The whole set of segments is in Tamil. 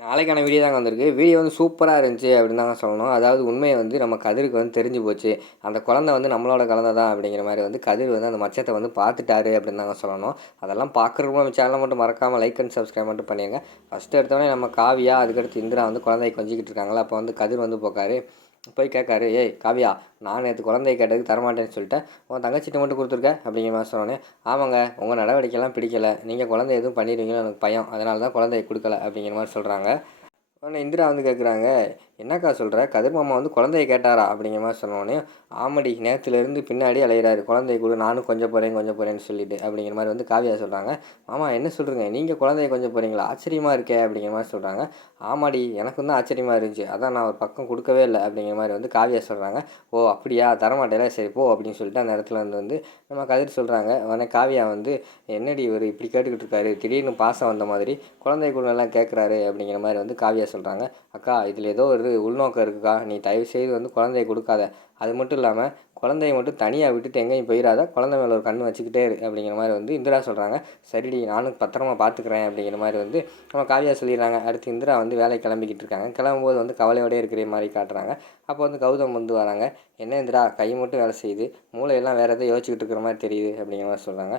நாளைக்கான வீடியோ தாங்க வந்திருக்கு. வீடியோ வந்து சூப்பராக இருந்துச்சு அப்படின்னு தாங்க சொல்லணும். அதாவது உண்மையை வந்து நம்ம கதிருக்கு வந்து தெரிஞ்சு போச்சு. அந்த குழந்தை வந்து நம்மளோட குழந்தை தான் அப்படிங்கிற மாதிரி வந்து கதிர் வந்து அந்த மச்சத்தை வந்து பார்த்துட்டாரு அப்படின்னு தாங்க சொல்லணும். அதெல்லாம் பார்க்குறவங்க நம்ம சேனலை மட்டும் மறக்காமல் லைக் அண்ட் சப்ஸ்கிரைப் மட்டும் பண்ணிடுங்க. ஃபஸ்ட்டு எடுத்தோடனே நம்ம காவியா, அதுக்கடுத்து இந்திரா வந்து குழந்தைய கொஞ்சிக்கிட்டு இருக்காங்களா. அப்போ வந்து கதிர் வந்து போய் கேட்காரு, ஏய் காவியா, நான் நேற்று குழந்தைய கேட்டதுக்கு தரமாட்டேன்னு சொல்லிட்டேன், உன் தங்கச்சிட்ட மட்டும் கொடுத்துருக்க அப்படிங்கிற மாதிரி சொன்னோன்னே, ஆமாங்க, உங்கள் நடவடிக்கைலாம் பிடிக்கல, நீங்கள் குழந்தை எதுவும் பண்ணிடுவீங்கன்னு எனக்கு பயம், அதனால தான் குழந்தைய கொடுக்கல அப்படிங்கிற மாதிரி சொல்கிறாங்க. உடனே இந்திரா வந்து கேட்குறாங்க, என்னக்கா சொல்கிற, கதிர் மாமா வந்து குழந்தைய கேட்டாரா அப்படிங்கிற மாதிரி சொன்னோடனே, ஆமாடி, நேற்றுலேருந்து பின்னாடி அலையிறாரு, குழந்தைய கூட நானும் கொஞ்சம் போகிறேன்னு சொல்லிட்டு அப்படிங்கிற மாதிரி வந்து காவியா சொல்கிறாங்க. மாமா என்ன சொல்கிறீங்க, நீங்கள் குழந்தைய கொஞ்சம் போகிறீங்களா, ஆச்சரியமாக இருக்கே அப்படிங்கிற மாதிரி சொல்கிறாங்க. ஆமாடி, எனக்கும் தான் ஆச்சரியமாக இருந்துச்சு, அதான் நான் ஒரு பக்கம் கொடுக்கவே இல்லை அப்படிங்கிற மாதிரி வந்து காவியா சொல்கிறாங்க. ஓ அப்படியா, தரமாட்டேல, சரி போ அப்படின்னு சொல்லிட்டு அந்த இடத்துல வந்து நம்ம கதிர் சொல்கிறாங்க. உடனே காவியா வந்து, என்னடி இவர் இப்படி கேட்டுக்கிட்டு இருக்காரு, திடீர்னு பாசம் வந்த மாதிரி குழந்தை கூட எல்லாம் கேட்குறாரு அப்படிங்கிற மாதிரி வந்து காவியா சொல்கிறாங்க. அக்கா, இதில் ஏதோ ஒரு உள்நோக்கம் இருக்குக்கா, நீ தயவுசெய்து வந்து குழந்தைய கொடுக்காத, அது மட்டும் இல்லாமல் குழந்தைய மட்டும் தனியாக விட்டுட்டு எங்கேயும் போயிடாத, குழந்தை மேலே ஒரு கண் வச்சுக்கிட்டே இரு அப்படிங்கிற மாதிரி வந்து இந்திரா சொல்கிறாங்க. சரிடி, நானும் பத்திரமா பார்த்துக்கிறேன் அப்படிங்கிற மாதிரி வந்து நம்ம காவியா சொல்லிடுறாங்க. அடுத்து இந்திரா வந்து வேலைக்கு கிளம்பிக்கிட்டு இருக்காங்க. கிளம்பும்போது வந்து கவலையோடய இருக்கிற மாதிரி காட்டுறாங்க. அப்போ வந்து கௌதம் வந்து வராங்க. என்ன இந்திரா, கை மட்டும் வேலை செய்யுது, மூளையெல்லாம் வேறு எதாவது யோசிச்சுக்கிட்டு இருக்கிற மாதிரி தெரியுது அப்படிங்கிற மாதிரி சொல்கிறாங்க.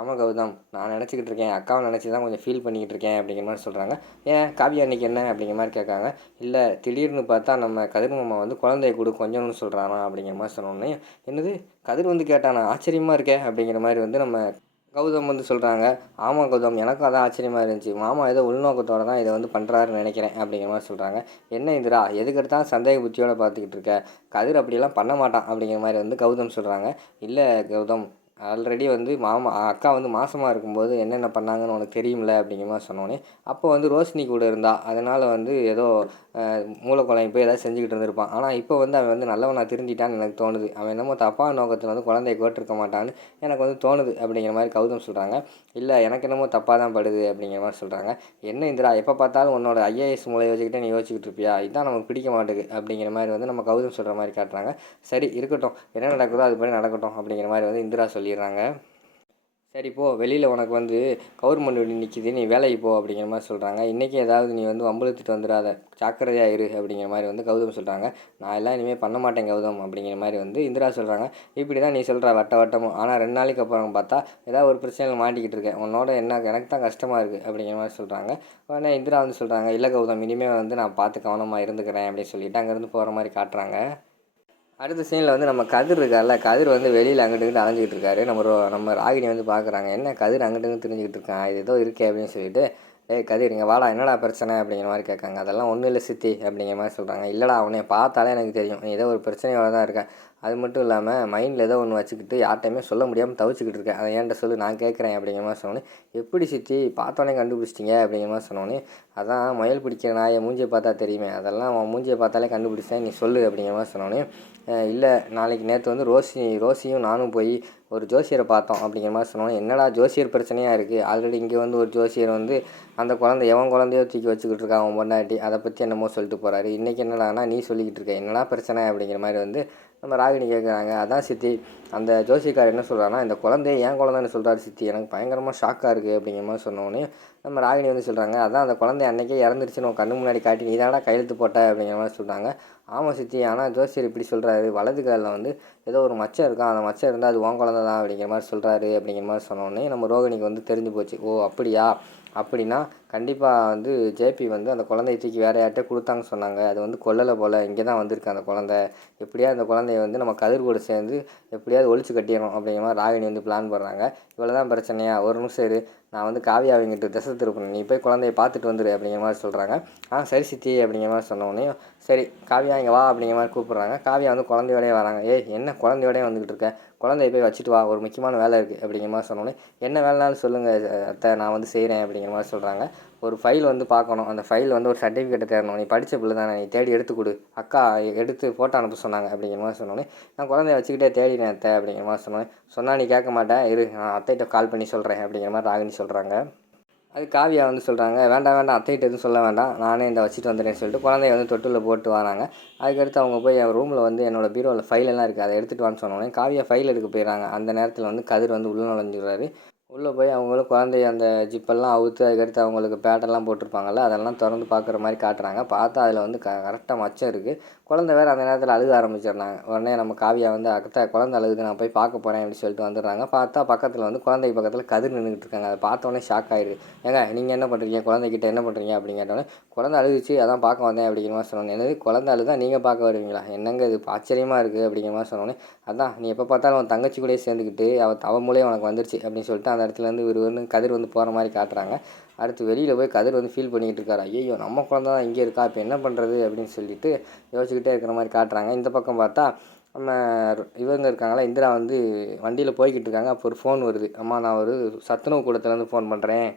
ஆமாம் கௌதம், நான் நினச்சிக்கிட்டு இருக்கேன், அக்காவை நினச்சி தான் கொஞ்சம் ஃபீல் பண்ணிக்கிட்டு இருக்கேன் அப்படிங்கிற மாதிரி சொல்கிறாங்க. ஏன் காவியா அன்றைக்கி என்ன அப்படிங்கிற மாதிரி கேட்காங்க. இல்லை, திடீர்னு பார்த்தா நம்ம கதிர் மாமா வந்து குழந்தைய கொடு கொஞ்சம்னு சொல்கிறானா அப்படிங்கிற மாதிரி சொன்னோன்னே, என்னது, கதிர் வந்து கேட்டானா, ஆச்சரியமாக இருக்கே அப்படிங்கிற மாதிரி வந்து நம்ம கௌதம் வந்து சொல்கிறாங்க. ஆமாம் கௌதம், எனக்கும் அதான் ஆச்சரியமாக இருந்துச்சு, மாமா ஏதோ உள்நோக்கத்தோடு தான் இதை வந்து பண்ணுறாருன்னு நினைக்கிறேன் அப்படிங்கிற மாதிரி சொல்கிறாங்க. என்ன இந்திரா, எதுக்கெடுத்தாலும் சந்தேக புத்தியோடு பார்த்துக்கிட்டு இருக்க, கதிர் அப்படியெல்லாம் பண்ண மாட்டான் அப்படிங்கிற மாதிரி வந்து கௌதம் சொல்கிறாங்க. இல்லை கௌதம், ஆல்ரெடி வந்து அக்கா வந்து மாசமாக இருக்கும்போது என்னென்ன பண்ணாங்கன்னு உனக்கு தெரியும்ல அப்படிங்கிற மாதிரி சொன்னோன்னே, அப்போ வந்து ரோஷினி கூட இருந்தா, அதனால் வந்து ஏதோ மூளைக்குழம்பு போய் ஏதாவது செஞ்சுக்கிட்டு இருந்திருப்பான். ஆனால் இப்போ வந்து அவன் வந்து நல்லவனாக திருந்திட்டான்னு எனக்கு தோணுது, அவன் என்னமோ தப்பான நோக்கத்தில் வந்து குழந்தைய கேட்டிருக்க மாட்டான்னு எனக்கு வந்து தோணுது அப்படிங்கிற மாதிரி கௌதம் சொல்கிறாங்க. இல்லை, எனக்கு என்னமோ தப்பாக தான் படுது அப்படிங்கிற மாதிரி சொல்கிறாங்க. என்ன இந்திரா, எப்போ பார்த்தாலும் உன்னோட ஐஏஎஸ் மூளை வச்சுக்கிட்டே நீ யோசிச்சுக்கிட்டு இருப்பியா, இதுதான் நமக்கு பிடிக்க மாட்டேங்குது அப்படிங்கிற மாதிரி வந்து நம்ம கௌதம் சொல்கிற மாதிரி காட்டுறாங்க. சரி இருக்கட்டும், என்ன நடக்குதோ அது படி நடக்கட்டும் அப்படிங்கிற மாதிரி வந்து இந்திரா சொல்லிடுறாங்க. சரி போ, வெளியில் உனக்கு வந்து கவர்மெண்ட் வண்டி நிற்கிது, நீ வேலைக்கு போ அப்படிங்கிற மாதிரி சொல்கிறாங்க. இன்றைக்கி ஏதாவது நீ வந்து வம்பிழுத்துட்டு வந்துடாத, ஜாக்கிரதையாக இரு அப்படிங்கிற மாதிரி வந்து கௌதம் சொல்கிறாங்க. நான் எல்லாம் இனிமேல் பண்ண மாட்டேன் கௌதம் அப்படிங்கிற மாதிரி வந்து இந்திரா சொல்கிறாங்க. இப்படி தான் நீ சொல்கிற வட்டமும், ஆனால் 2 நாளைக்கு அப்புறம் பார்த்தா ஏதாவது ஒரு பிரச்சனையில் மாட்டிக்கிட்டு இருக்கேன், உன்னோட என்ன எனக்கு தான் கஷ்டமாக இருக்குது அப்படிங்கிற மாதிரி சொல்கிறாங்க. உடனே இந்திரா வந்து சொல்கிறாங்க, இல்லை கௌதம், இனிமேல் வந்து நான் பார்த்து கவனமாக இருந்துக்கிறேன் அப்படின்னு சொல்லிட்டு அங்கேருந்து போகிற மாதிரி காட்டுறாங்க. அடுத்த சீனில் வந்து நம்ம கதிர் இருக்கார்ல, கதிர் வந்து வெளியில் அங்கிட்டு அலைஞ்சிக்கிட்டு இருக்காரு. நம்ம ராகினி வந்து பார்க்குறாங்க, என்ன கதிர் அங்கிட்டு தெரிஞ்சுக்கிட்டு இருக்கான், இது ஏதோ இருக்கே அப்படின்னு சொல்லிட்டு, ஏய் கதிர் இங்கே வாடா, என்னடா பிரச்சனை அப்படிங்கிற மாதிரி கேட்காங்க. அதெல்லாம் ஒன்றும் இல்லை சித்தி அப்படிங்கிற மாதிரி சொல்கிறாங்க. இல்லைடா, அவனை பார்த்தாலே எனக்கு தெரியும், நீ ஏதோ ஒரு பிரச்சனையோட தான் இருக்க, அது மட்டும் இல்லாமல் மைண்டில் ஏதோ ஒன்று வச்சுக்கிட்டு யார்ட்டையுமே சொல்ல முடியாமல் தவிச்சிக்கிட்டு இருக்கேன், அதை ஏன்ட்ட சொல்லு, நான் கேட்குறேன் அப்படிங்கிற மாதிரி சொன்னோன்னே, எப்படி சித்தி பார்த்தோன்னே கண்டுபிடிச்சிட்டிங்க அப்படிங்கிற மாதிரி சொன்னோன்னே, அதான் முயல் பிடிக்கிற நாயை மூஞ்சியை பார்த்தா தெரியுமே, அதெல்லாம் அவன் மூஞ்சியை பார்த்தாலே கண்டுபிடிச்சேன், நீ சொல்லு அப்படிங்கிற மாதிரி சொன்னோன்னே, இல்லை நாளைக்கு நேற்று வந்து ரோசியும் நானும் போய் ஒரு ஜோசியரை பார்த்தோம் அப்படிங்கிற மாதிரி சொன்னோம். என்னடா ஜோசியர் பிரச்சனையாக இருக்குது, ஆல்ரெடி இங்கே வந்து ஒரு ஜோசியர் வந்து அந்த குழந்தை எவன் குழந்தையோ தூக்கி வச்சுக்கிட்டு இருக்கான் அவன் பொண்டாட்டி, அதை பற்றி என்னமோ சொல்லிட்டு போகிறாரு, இன்றைக்கி என்னடானா நீ சொல்லிக்கிட்டு இருக்க, என்னடா பிரச்சனை அப்படிங்கிற மாதிரி வந்து நம்ம ராகினி கேட்குறாங்க. அதான் சித்தி, அந்த ஜோசியக்கார் என்ன சொல்கிறான்னா, இந்த குழந்தைய ஏன் குழந்தைன்னு சொல்கிறாரு சித்தி, எனக்கு பயங்கரமாக ஷாக்காக இருக்குது அப்படிங்கிற மாதிரி சொன்னோன்னே நம்ம ராகினி வந்து சொல்கிறாங்க, அதான் அந்த குழந்தை அன்றைக்கே இறந்துருச்சுன்னு உன் கண்ணு முன்னாடி காட்டி நீ தானடா கையெழுத்து போட்ட அப்படிங்கிற மாதிரி சொல்கிறாங்க. ஆமாம் சித்தி, ஆனால் ஜோசியர் இப்படி சொல்கிறாரு, வலது காலில் வந்து ஏதோ ஒரு மச்சம் இருக்கான், அந்த மச்சம் இருந்தால் அது உன் குழந்தை தான் அப்படிங்கிற மாதிரி சொல்கிறாரு அப்படிங்கிற மாதிரி சொன்னோடனே நம்ம ரோகிணிக்கு வந்து தெரிஞ்சு போச்சு. ஓ அப்படியா, அப்படின்னா கண்டிப்பாக வந்து ஜேபி வந்து அந்த குழந்தைய தூக்கி வேறு யார்கிட்ட கொடுத்தாங்கன்னு சொன்னாங்க, அது வந்து கொல்லலை போல், இங்கே தான் வந்திருக்கு அந்த குழந்தை, எப்படியா அந்த குழந்தைய வந்து நம்ம கதிர் கூட சேர்ந்து எப்படியாவது ஒழிச்சு கட்டிடணும் அப்படிங்கிற மாதிரி ராகினி வந்து பிளான் பண்ணுறாங்க. இவ்வளோ தான் பிரச்சனையா, ஒரு நிமிஷம் இரு, நான் வந்து காவியா அவங்ககிட்ட திசை திருப்பணும், நீ போய் குழந்தைய பார்த்துட்டு வந்துடு அப்படிங்கிற மாதிரி சொல்கிறாங்க. சரி சித்தி அப்படிங்கிற மாதிரி சொன்னோடனே, சரி காவியா இங்கே வா அப்படிங்கிற மாதிரி கூப்பிட்றாங்க. காவியா வந்து குழந்தையோடய வராங்க. ஏய் என்ன குழந்தையோடய வந்துக்கிட்டு இருக்க, குழந்தைய போய் வச்சுட்டு வா, ஒரு முக்கியமான வேலை இருக்குது அப்படிங்கிற மாதிரி சொன்னோன்னே, என்ன வேலைனாலும் சொல்லுங்கள் அத்தை, நான் வந்து செய்கிறேன் அப்படிங்கிற மாதிரி சொல்கிறாங்க. ஒரு ஃபைல் வந்து பார்க்கணும், அந்த ஃபைல் வந்து ஒரு சர்டிஃபிகேட்டை தேடணும், நீ படித்த பிள்ளை தானே, நீ தேடி எடுத்து கொடு, அக்கா எடுத்து ஃபோட்டோ அனுப்ப சொன்னாங்க அப்படிங்கிற மாதிரி சொன்னோன்னே, நான் குழந்தைய வச்சுக்கிட்டே தேடினேன் அத்தை அப்படிங்கிற மாதிரி சொன்னால் நீ கேட்க மாட்டேன், இரு நான் அத்தைகிட்ட கால் பண்ணி சொல்கிறேன் அப்படிங்கிற மாதிரி ராகினி சொல்கிறாங்க. அது காவியா வந்து சொல்கிறாங்க, வேண்டாம் அத்தைகிட்ட எதுவும் சொல்ல வேண்டாம், நானே இந்த வச்சுட்டு வந்துடுறேன்னு சொல்லிட்டு குழந்தைய வந்து தொட்டிலில் போட்டு வராங்க. அதுக்கடுத்து அவங்க போய் என் ரூமில் வந்து என்னோடய பீரோவில் ஃபைலெல்லாம் இருக்குது, அதை எடுத்துகிட்டு வான்னு சொன்னோன்னே காவியா ஃபைல் எடுக்க போயிடறாங்க. அந்த நேரத்தில் வந்து கதிர் வந்து உள்ள நுழைஞ்சிடுறாரு. உள்ளே போய் அவங்களும் குழந்தைய அந்த ஜிப்பெல்லாம் அவுத்து அதுக்கடுத்து அவங்களுக்கு பேட்டெல்லாம் போட்டிருப்பாங்கல்ல, அதெல்லாம் திறந்து பார்க்குற மாதிரி காட்டுறாங்க. பார்த்தா அதில் வந்து கரெக்டாக மச்சம் இருக்குது. குழந்தை வேறு அந்த நேரத்தில் அழுக ஆரம்பிச்சிடுறாங்க. உடனே நம்ம காவியா வந்து அக்கா குழந்தை அழுகுது, நான் போய் பார்க்க போகிறேன் அப்படின்னு சொல்லிட்டு வந்துடுறாங்க. பார்த்தா பக்கத்தில் வந்து குழந்தைக்கு பக்கத்தில் கதிர் நின்றுக்கிட்டு இருக்காங்க. அதை பார்த்தோன்னே ஷாக் ஆயிடுது. ஏங்க நீங்கள் என்ன பண்ணுறீங்க, குழந்தைகிட்ட என்ன பண்ணுறீங்க அப்படின்னு கேட்டோன்னே, குழந்தை அழுகுச்சு அதான் பார்க்க வந்தேன் அப்படிங்கிற மாதிரி சொன்னோன்னே, என்னது குழந்தை அழுதா நீங்கள் பார்க்க வருவீங்களா, என்னங்க இது ஆச்சரியமாக இருக்குது அப்படிங்கிற மாதிரி சொன்னோன்னே, அதான் நீ எப்போ பார்த்தாலும் அவன் தங்கச்சி கூடயே சேர்ந்துக்கிட்டு அவன் மூலியம் உனக்கு வந்துருச்சு அப்படின்னு சொல்லிட்டு அந்த இடத்துலேருந்து இவர் வந்து கதிர் வந்து போகிற மாதிரி காட்டுறாங்க. அடுத்து வெளியில் போய் கதிர் வந்து ஃபீல் பண்ணிக்கிட்டு இருக்காரு. ஐயோ நம்ம குழந்தை தான் இங்கே இருக்கா, இப்போ என்ன பண்ணுறது அப்படின்னு சொல்லிட்டு யோசிச்சுக்கிட்டே இருக்கிற மாதிரி காட்டுறாங்க. இந்த பக்கம் பார்த்தா நம்ம இவங்க இருக்காங்களா, இந்திரா வந்து வண்டியில் போய்கிட்டு இருக்காங்க. அப்போ ஒரு ஃபோன் வருது. அம்மா நான் ஒரு சத்துணவு கூடத்துலேருந்து ஃபோன் பண்ணுறேன்.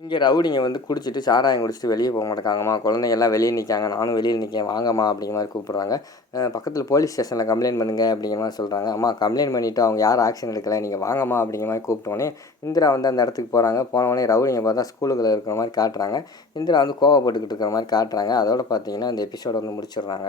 இங்கே ரவுடிங்க வந்து குடிச்சிட்டு சாராயம் குடிச்சிட்டு வெளியே போக மாட்டேங்காங்கம்மா, குழந்தைங்கள்லாம் வெளியே நிற்காங்க, நானும் வெளியில் நிற்கேன் வாங்கம்மா அப்படிங்கிற மாதிரி கூப்பிட்றாங்க. பக்கத்தில் போலீஸ் ஸ்டேஷனில் கம்ப்ளைண்ட் பண்ணுங்க அப்படிங்கிற மாதிரி சொல்கிறாங்க. அம்மா கம்ப்ளைண்ட் பண்ணிவிட்டு அவங்க யாரும் ஆக்ஷன் எடுக்கலை, நீங்கள் வாங்கம்மா அப்படிங்கிற மாதிரி கூப்பிட்டோன்னே இந்திரா வந்து அந்த இடத்துக்கு போகிறாங்க. போனவொடனே ரவுடிங்க பார்த்தா ஸ்கூலுக்குள்ளே இருக்கிற மாதிரி காட்டுறாங்க. இந்திரா வந்து கோவப்பட்டுக்கிட்டு இருக்கிற மாதிரி காட்டுறாங்க. அதோட பார்த்தீங்கன்னா இந்த எபிசோட வந்து முடிச்சிடுறாங்க.